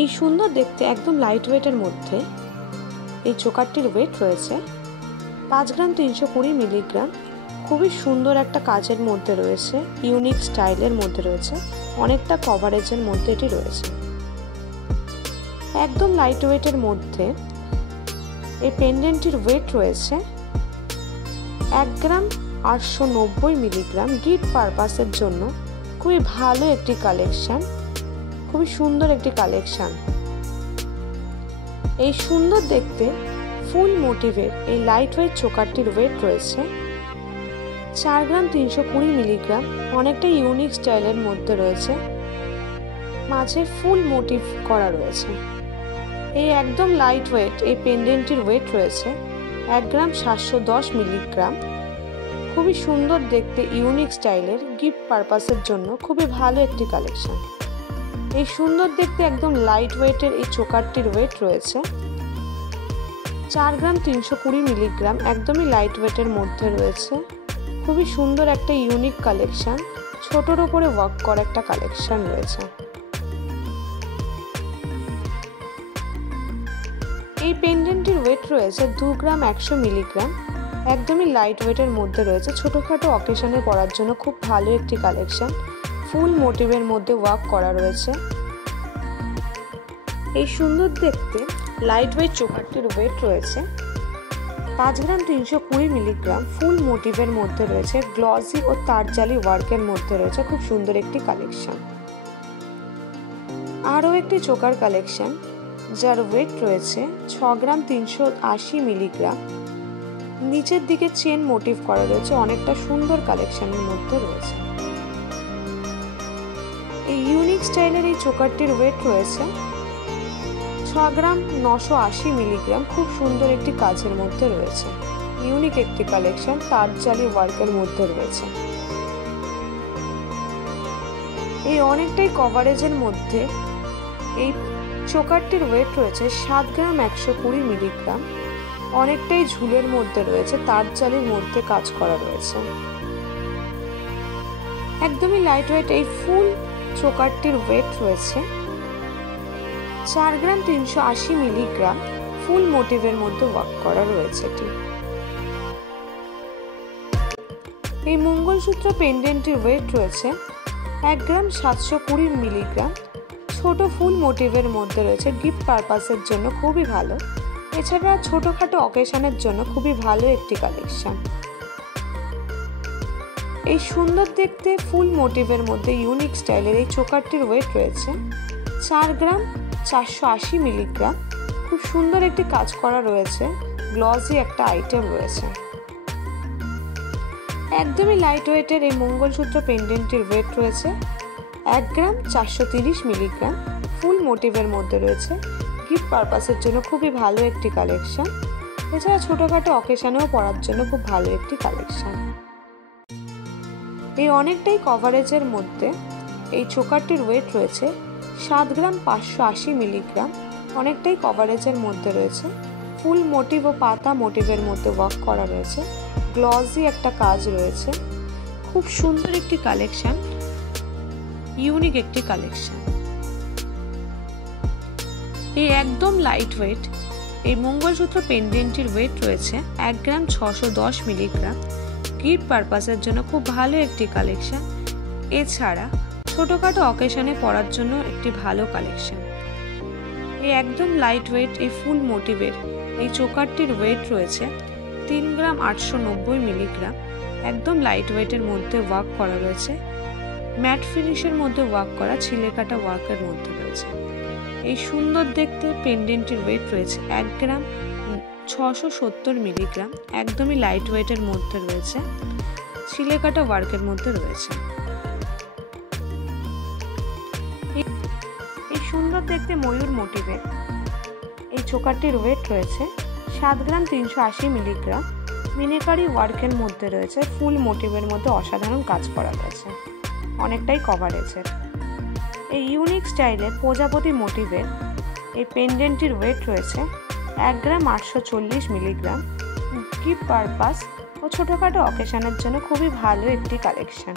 এই সুন্দর দেখতে একদম লাইট ওয়েটের মধ্যে এই চোকারটির ওয়েট রয়েছে 5 গ্রাম 320 মিলিগ্রাম। খুবই সুন্দর একটা কাজের মধ্যে রয়েছে, ইউনিক স্টাইলের মধ্যে রয়েছে, অনেকটা কভারেজের মধ্যে এটি রয়েছে। একদম লাইট ওয়েটের মধ্যে এই পেন্ডেন্টটির ওয়েট রয়েছে 1 গ্রাম 890 মিলিগ্রাম। গিফট পারপাসের জন্য খুবই ভালো একটি কালেকশন, খুবই সুন্দর একটি কালেকশন। এই সুন্দর দেখতে ফুল মোটিভের এই লাইট ওয়েট চোকারটির ওয়েট রয়েছে 4 গ্রাম 320 মিলিগ্রাম। অনেকটা ইউনিক স্টাইলের মধ্যে রয়েছে, মাঝে ফুল মোটিভ করা রয়েছে। এই একদম লাইট ওয়েট এই পেন্ডেন্টটির ওয়েট রয়েছে 1 গ্রাম 710 মিলিগ্রাম। খুবই সুন্দর দেখতে ইউনিক স্টাইলের, গিফট পারপাসের জন্য খুবই ভালো একটি কালেকশন। এই সুন্দর দেখতে একদম লাইট ওয়েটের এই চোকারটির ওয়েট রয়েছে 4 গ্রাম 320 মিলিগ্রাম। একদমই লাইট ওয়েটের মধ্যে রয়েছে, খুবই সুন্দর একটা ইউনিক কালেকশন, ছোটর উপরে ওয়ার্ক করা একটা কালেকশন রয়েছে। এই পেন্ডেন্টটির ওয়েট রয়েছে 2 গ্রাম 100 মিলিগ্রাম। একদমই লাইট ওয়েটের মধ্যে রয়েছে, ছোটখাটো অকেশনে পরার জন্য খুব ভালো একটি কালেকশন। ফুল মোটিভের মধ্যে ওয়ার্ক করা রয়েছে। এই সুন্দর দেখতে লাইট ওয়েট চোকারটির ওয়েট রয়েছে 5 গ্রাম 320 মিলিগ্রাম। ফুল মোটিভের মধ্যে রয়েছে, গ্লসি ও তারজালি ওয়ার্কের মধ্যে রয়েছে, খুব সুন্দর একটি কালেকশন। আরও একটি চোকার কালেকশন যার ওয়েট রয়েছে 6 গ্রাম 380 মিলিগ্রাম। নিচের দিকে চেন মোটিভ করা রয়েছে, অনেকটা সুন্দর কালেকশনের মধ্যে রয়েছে। এই ইউনিক স্টাইলের এই চোকারটির ওয়েট রয়েছে 6 গ্রাম 980 মিলিগ্রাম। খুব সুন্দর একটি কাজের মধ্যে রয়েছে, ইউনিক একটি কালেকশন, তারজালি ওয়ার্কের মধ্যে রয়েছে। এই অনেকটাই কভারেজের মধ্যে এই চোকারটির ওয়েট রয়েছে 7 গ্রাম 120 মিলিগ্রাম। অনেকটাই ঝুলের মধ্যে রয়েছে, তারজালির মধ্যে কাজ করা রয়েছে। একদমই লাইট ওয়েট এই ফুল চোকারটির ওয়েট রয়েছে 4 গ্রাম 380 মিলিগ্রাম। ফুল মোটিভের মধ্যে ওয়ার্ক করা রয়েছে এটি। এই মঙ্গলসূত্র পেন্ডেন্টটির ওয়েট রয়েছে 1 গ্রাম 720 মিলিগ্রাম। ছোট ফুল মোটিভের মধ্যে রয়েছে, গিফট পারপাসের জন্য খুবই ভালো, এছাড়া ছোটখাটো অকেশনের জন্য খুবই ভালো একটি কালেকশন। এই সুন্দর দেখতে ফুল মোটিভের মধ্যে ইউনিক স্টাইলের এই চোকারটির ওয়েট রয়েছে 4 গ্রাম 480 মিলিগ্রাম। খুব সুন্দর একটি কাজ করা রয়েছে, গ্লসি একটা আইটেম রয়েছে। একদমই লাইট ওয়েটের এই মঙ্গলসূত্র পেন্ডেন্টটির ওয়েট রয়েছে 1 গ্রাম 430 মিলিগ্রাম। ফুল মোটিভের মধ্যে রয়েছে, গিফট পারপাসের জন্য খুবই ভালো একটি কালেকশন, এছাড়া ছোটখাটো অকেশনেও পরার জন্য খুব ভালো একটি কালেকশন। এই অনেকটাই কভারেজের মধ্যে এই চোকারটির ওয়েট রয়েছে 7 গ্রাম 580 মিলিগ্রাম। অনেকটাই কভারেজের মধ্যে রয়েছে, ফুল মোটিভ ও পাতা মোটিভের মধ্যে ওয়ার্ক করা রয়েছে, গ্লসি একটা কাজ রয়েছে, খুব সুন্দর একটি কালেকশন, ইউনিক একটি কালেকশন। এই একদম লাইট ওয়েট এই মঙ্গলসূত্র পেন্ডেন্টটির ওয়েট রয়েছে 1 গ্রাম 610 মিলিগ্রাম। গিফট পারপাসের জন্য খুব ভালো একটি কালেকশন, এছাড়া ছোটখাটো অকেশনে পরার জন্য একটি ভালো কালেকশন। এই একদম লাইট ওয়েট এই ফুল মোটিভের এই চোকারটির ওয়েট রয়েছে 3 গ্রাম 890 মিলিগ্রাম। একদম লাইট ওয়েটের মধ্যে ওয়ার্ক করা রয়েছে, ম্যাট ফিনিশের মধ্যে ওয়ার্ক করা, ছিলে কাটা ওয়ার্কের মধ্যে রয়েছে। এই সুন্দর দেখতে পেন্ডেন্টটির ওয়েট রয়েছে 1 গ্রাম 670 মিলিগ্রাম। একদমই লাইট ওয়েটের মধ্যে রয়েছে, ছিলে কাটা ওয়ার্কের মধ্যে রয়েছে। এই সুন্দর দেখতে ময়ূর মোটিভের এই চোকারটির ওয়েট রয়েছে 7 গ্রাম 380 মিলিগ্রাম। মিনেকারি ওয়ার্কের মধ্যে রয়েছে, ফুল মোটিভের মধ্যে অসাধারণ কাজ করা রয়েছে, অনেকটাই কভারেজের। এই ইউনিক স্টাইলের প্রজাপতি মোটিভের এই পেন্ডেন্টটির ওয়েট রয়েছে 1 গ্রাম 840 মিলিগ্রাম। গিফট পারপাস ও ছোটোখাটো অকেশনের জন্য খুবই ভালো একটি কালেকশন।